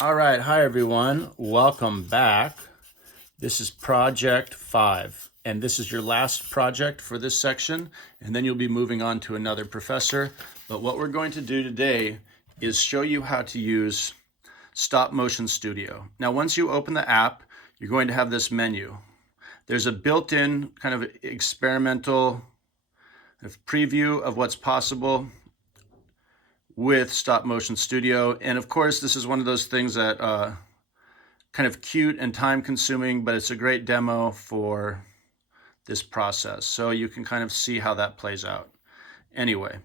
All right, hi everyone. Welcome back. This is Project 5, and this is your last project for this section, and then you'll be moving on to another professor. But what we're going to do today is show you how to use Stop Motion Studio. Now, once you open the app, you're going to have this menu. There's a built-in kind of experimental preview of what's possible with Stop Motion Studio. And of course, this is one of those things that kind of cute and time consuming, but it's a great demo for this process. So you can kind of see how that plays out. Anyway,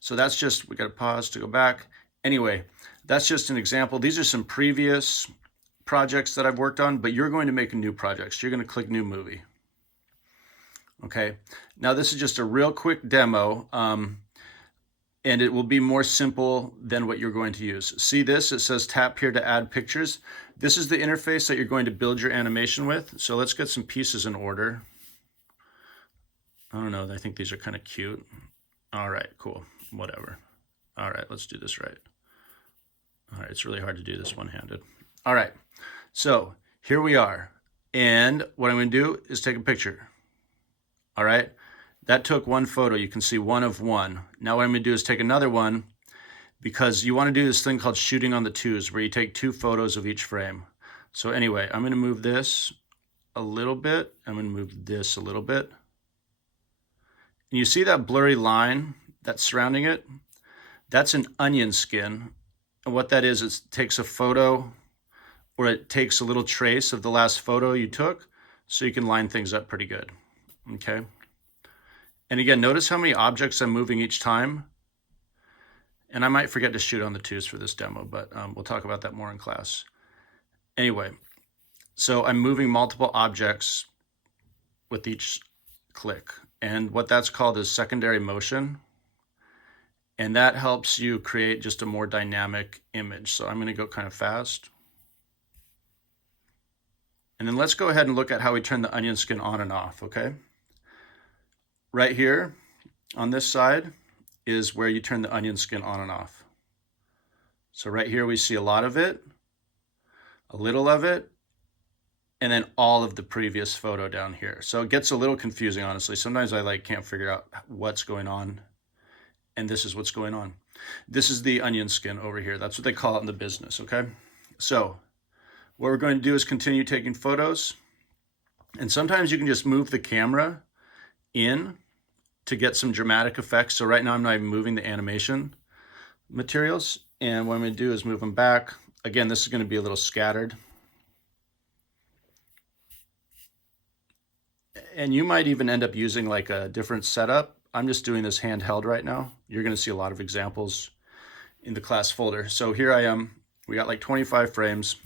so that's just, we got to pause to go back. Anyway, that's just an example. These are some previous projects that I've worked on, but you're going to make a new project. So you're going to click new movie. Okay, now this is just a real quick demo. And it will be more simple than what you're going to use. See this? It says tap here to add pictures. This is the interface that you're going to build your animation with. So let's get some pieces in order. I don't know, I think these are kind of cute. All right, cool, whatever. All right, let's do this right. All right, it's really hard to do this one-handed. All right, so here we are. And what I'm gonna do is take a picture. All right, that took one photo. You can see one of one. Now what I'm gonna do is take another one, because you want to do this thing called shooting on the twos, where you take two photos of each frame. So anyway, I'm going to move this a little bit. I'm going to move this a little bit. And you see that blurry line that's surrounding it? That's an onion skin. And what that is, it takes a photo, or it takes a little trace of the last photo you took, so you can line things up pretty good. Okay. And again, notice how many objects I'm moving each time. And I might forget to shoot on the twos for this demo, but we'll talk about that more in class. Anyway, so I'm moving multiple objects with each click. And what that's called is secondary motion. And that helps you create just a more dynamic image. So I'm going to go kind of fast. And then let's go ahead and look at how we turn the onion skin on and off, okay? Right here on this side is where you turn the onion skin on and off. So right here we see a lot of it, a little of it, and then all of the previous photo down here. So it gets a little confusing, honestly. Sometimes I can't figure out what's going on, and this is what's going on. This is the onion skin over here. That's what they call it in the business, okay? So what we're going to do is continue taking photos, and sometimes you can just move the camera in to get some dramatic effects. So right now I'm not even moving the animation materials, and what I'm going to do is move them back. Again, this is going to be a little scattered. And you might even end up using like a different setup. I'm just doing this handheld right now. You're going to see a lot of examples in the class folder. So here I am. We got like 25 frames.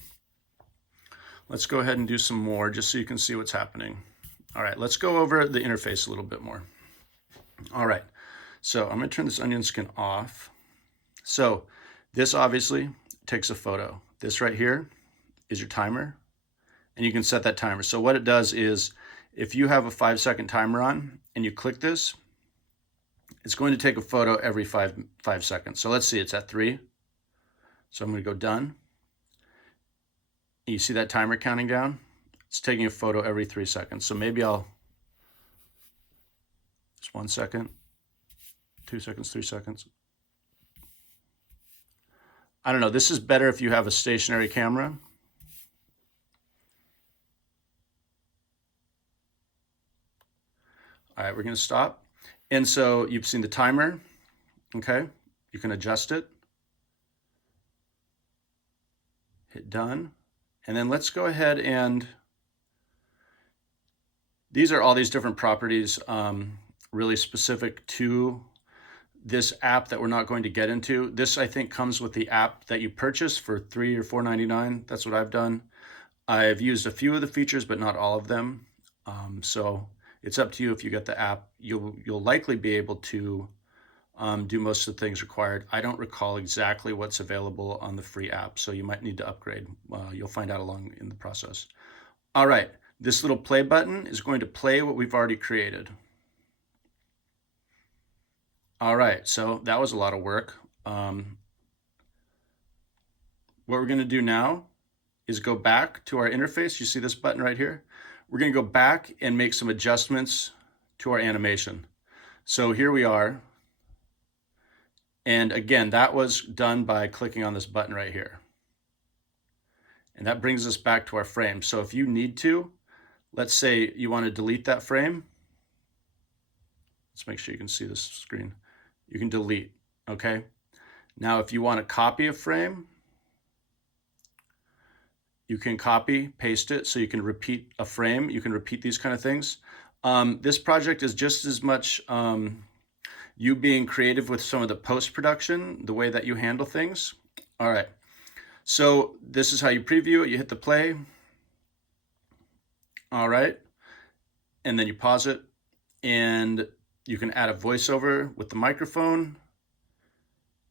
Let's go ahead and do some more just so you can see what's happening. All right, let's go over the interface a little bit more. All right, so I'm going to turn this onion skin off. So this obviously takes a photo. This right here is your timer, and you can set that timer. So what it does is, if you have a 5-second timer on and you click this, it's going to take a photo every five seconds. So let's see, it's at 3. So I'm going to go done. You see that timer counting down? It's taking a photo every 3 seconds. So maybe just 1 second, 2 seconds, 3 seconds. I don't know, this is better if you have a stationary camera. All right, we're going to stop. And so you've seen the timer, okay? You can adjust it. Hit done. And then let's go ahead and, these are all these different properties really specific to this app that we're not going to get into. This, I think, comes with the app that you purchase for $3 or $4.99. That's what I've done. I've used a few of the features, but not all of them. So it's up to you. If you get the app, you'll likely be able to do most of the things required. I don't recall exactly what's available on the free app, so you might need to upgrade. You'll find out along in the process. All right, this little play button is going to play what we've already created. All right, so that was a lot of work. what we're going to do now is go back to our interface. You see this button right here? We're going to go back and make some adjustments to our animation. So here we are. And again, that was done by clicking on this button right here. And that brings us back to our frame. So if you need to, let's say you want to delete that frame. Let's make sure you can see this screen. You can delete, okay? Now, if you want to copy a frame, you can copy, paste it, so you can repeat a frame. You can repeat these kind of things. This project is just as much you being creative with some of the post-production, the way that you handle things. All right, so this is how you preview it. You hit the play. All right, and then you pause it, and you can add a voiceover with the microphone,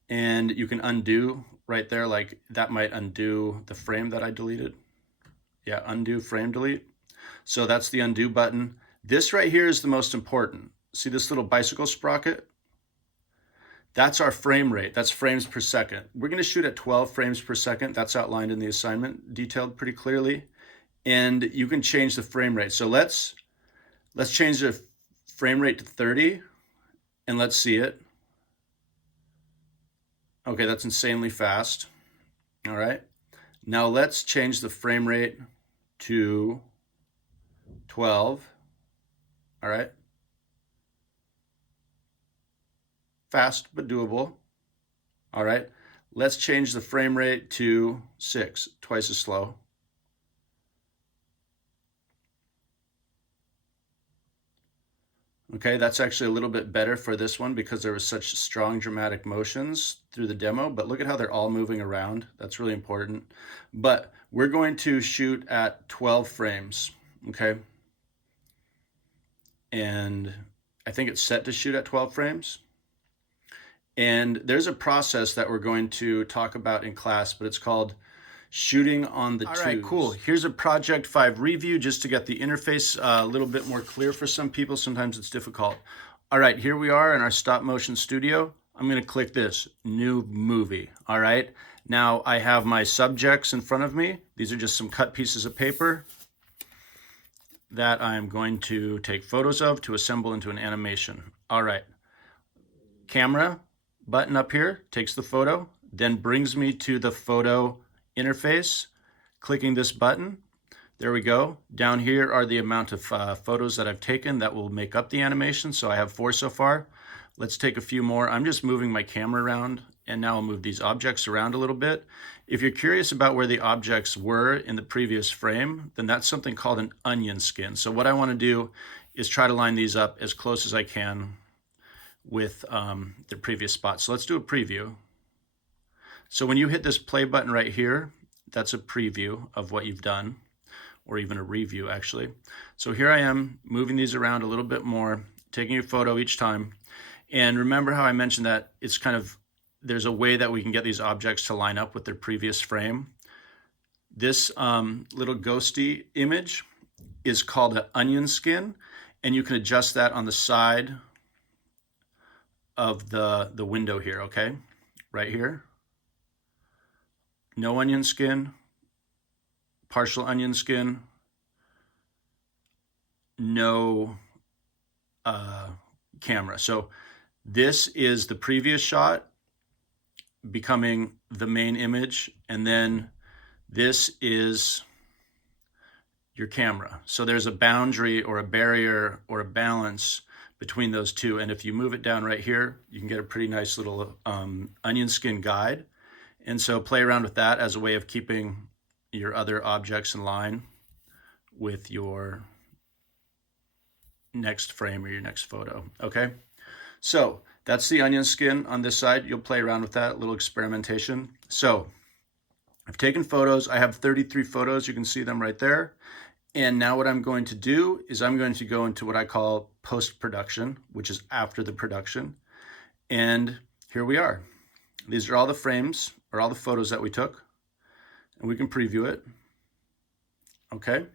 and you can undo right there, like that might undo the frame that I deleted. Yeah, undo frame delete. So that's the undo button. This right here is the most important. See this little bicycle sprocket? That's our frame rate. That's frames per second. We're going to shoot at 12 frames per second. That's outlined in the assignment, detailed pretty clearly. And you can change the frame rate. So let's change the frame rate to 30 and let's see it. Okay, that's insanely fast. All right. Now let's change the frame rate to 12. All right. Fast, but doable. All right. Let's change the frame rate to 6, twice as slow. Okay, that's actually a little bit better for this one because there was such strong dramatic motions through the demo, but look at how they're all moving around. That's really important. But we're going to shoot at 12 frames, okay? And I think it's set to shoot at 12 frames. And there's a process that we're going to talk about in class, but it's called shooting on the tubes. All right, cool. Here's a Project 5 review just to get the interface a little bit more clear for some people. Sometimes it's difficult. All right, here we are in our stop motion studio. I'm going to click this, new movie. All right, now I have my subjects in front of me. These are just some cut pieces of paper that I'm going to take photos of to assemble into an animation. All right, camera button up here takes the photo, then brings me to the photo interface. Clicking this button, there we go. Down here are the amount of photos that I've taken that will make up the animation. So I have 4 so far. Let's take a few more. I'm just moving my camera around, and now I'll move these objects around a little bit. If you're curious about where the objects were in the previous frame, then that's something called an onion skin. So what I want to do is try to line these up as close as I can with the previous spots. So let's do a preview. So when you hit this play button right here, that's a preview of what you've done, or even a review actually. So here I am moving these around a little bit more, taking a photo each time. And remember how I mentioned that it's kind of, there's a way that we can get these objects to line up with their previous frame. This little ghosty image is called an onion skin, and you can adjust that on the side of the window here, okay? Right here. No onion skin, partial onion skin, no camera. So this is the previous shot becoming the main image, and then this is your camera. So there's a boundary or a barrier or a balance between those two. And if you move it down right here, you can get a pretty nice little onion skin guide. And so play around with that as a way of keeping your other objects in line with your next frame or your next photo, okay? So that's the onion skin on this side. You'll play around with that, little experimentation. So I've taken photos. I have 33 photos. You can see them right there. And now what I'm going to do is I'm going to go into what I call post-production, which is after the production. And here we are. These are all the frames or all the photos that we took, and we can preview it. Okay.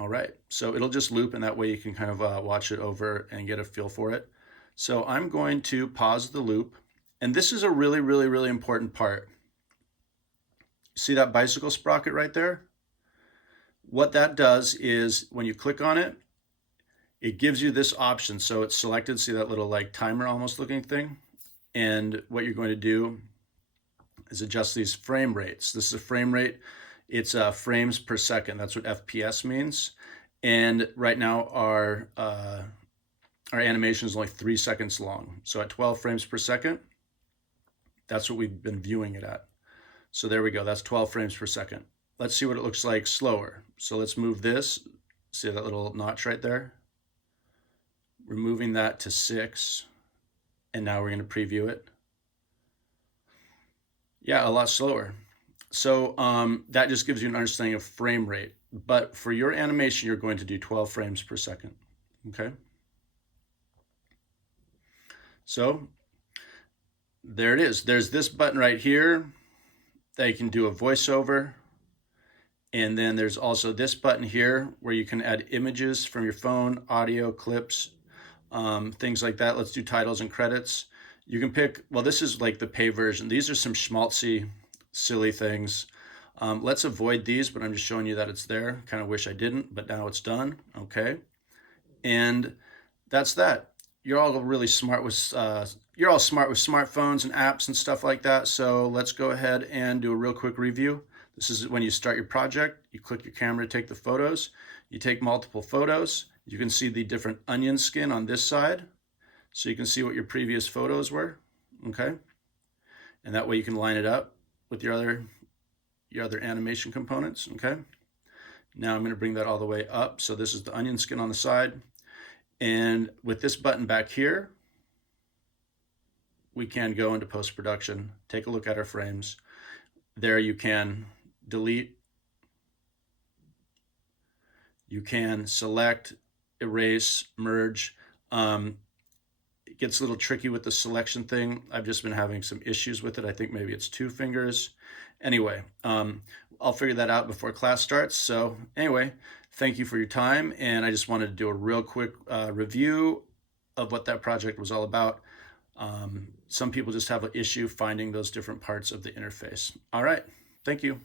All right. So it'll just loop, and that way you can kind of watch it over and get a feel for it. So I'm going to pause the loop, and this is a really, really, really important part. See that bicycle sprocket right there? What that does is when you click on it, it gives you this option. So it's selected, see that little like timer almost looking thing? And what you're going to do is adjust these frame rates. This is a frame rate. It's frames per second. That's what FPS means. And right now our animation is only 3 seconds long. So at 12 frames per second, that's what we've been viewing it at. So there we go. That's 12 frames per second. Let's see what it looks like slower. So let's move this. See that little notch right there? We're moving that to 6. And now we're going to preview it. Yeah, a lot slower. So that just gives you an understanding of frame rate. But for your animation, you're going to do 12 frames per second. Okay? So there it is. There's this button right here that you can do a voiceover. And then there's also this button here where you can add images from your phone, audio, clips, things like that. Let's do titles and credits. You can pick, well, this is like the pay version. These are some schmaltzy, silly things. Let's avoid these, but I'm just showing you that it's there. Kind of wish I didn't, but now it's done. Okay. And that's that. You're all really smart with, you're all smart with smartphones and apps and stuff like that. So let's go ahead and do a real quick review. This is when you start your project, you click your camera to take the photos. You take multiple photos. You can see the different onion skin on this side. So you can see what your previous photos were, okay? And that way you can line it up with your other animation components, okay? Now I'm gonna bring that all the way up. So this is the onion skin on the side. And with this button back here, we can go into post-production, take a look at our frames. There you can delete, you can select, erase, merge. It gets a little tricky with the selection thing. I've just been having some issues with it. I think maybe it's 2 fingers. Anyway, I'll figure that out before class starts. So anyway, thank you for your time. And I just wanted to do a real quick review of what that project was all about. Some people just have an issue finding those different parts of the interface. All right, thank you.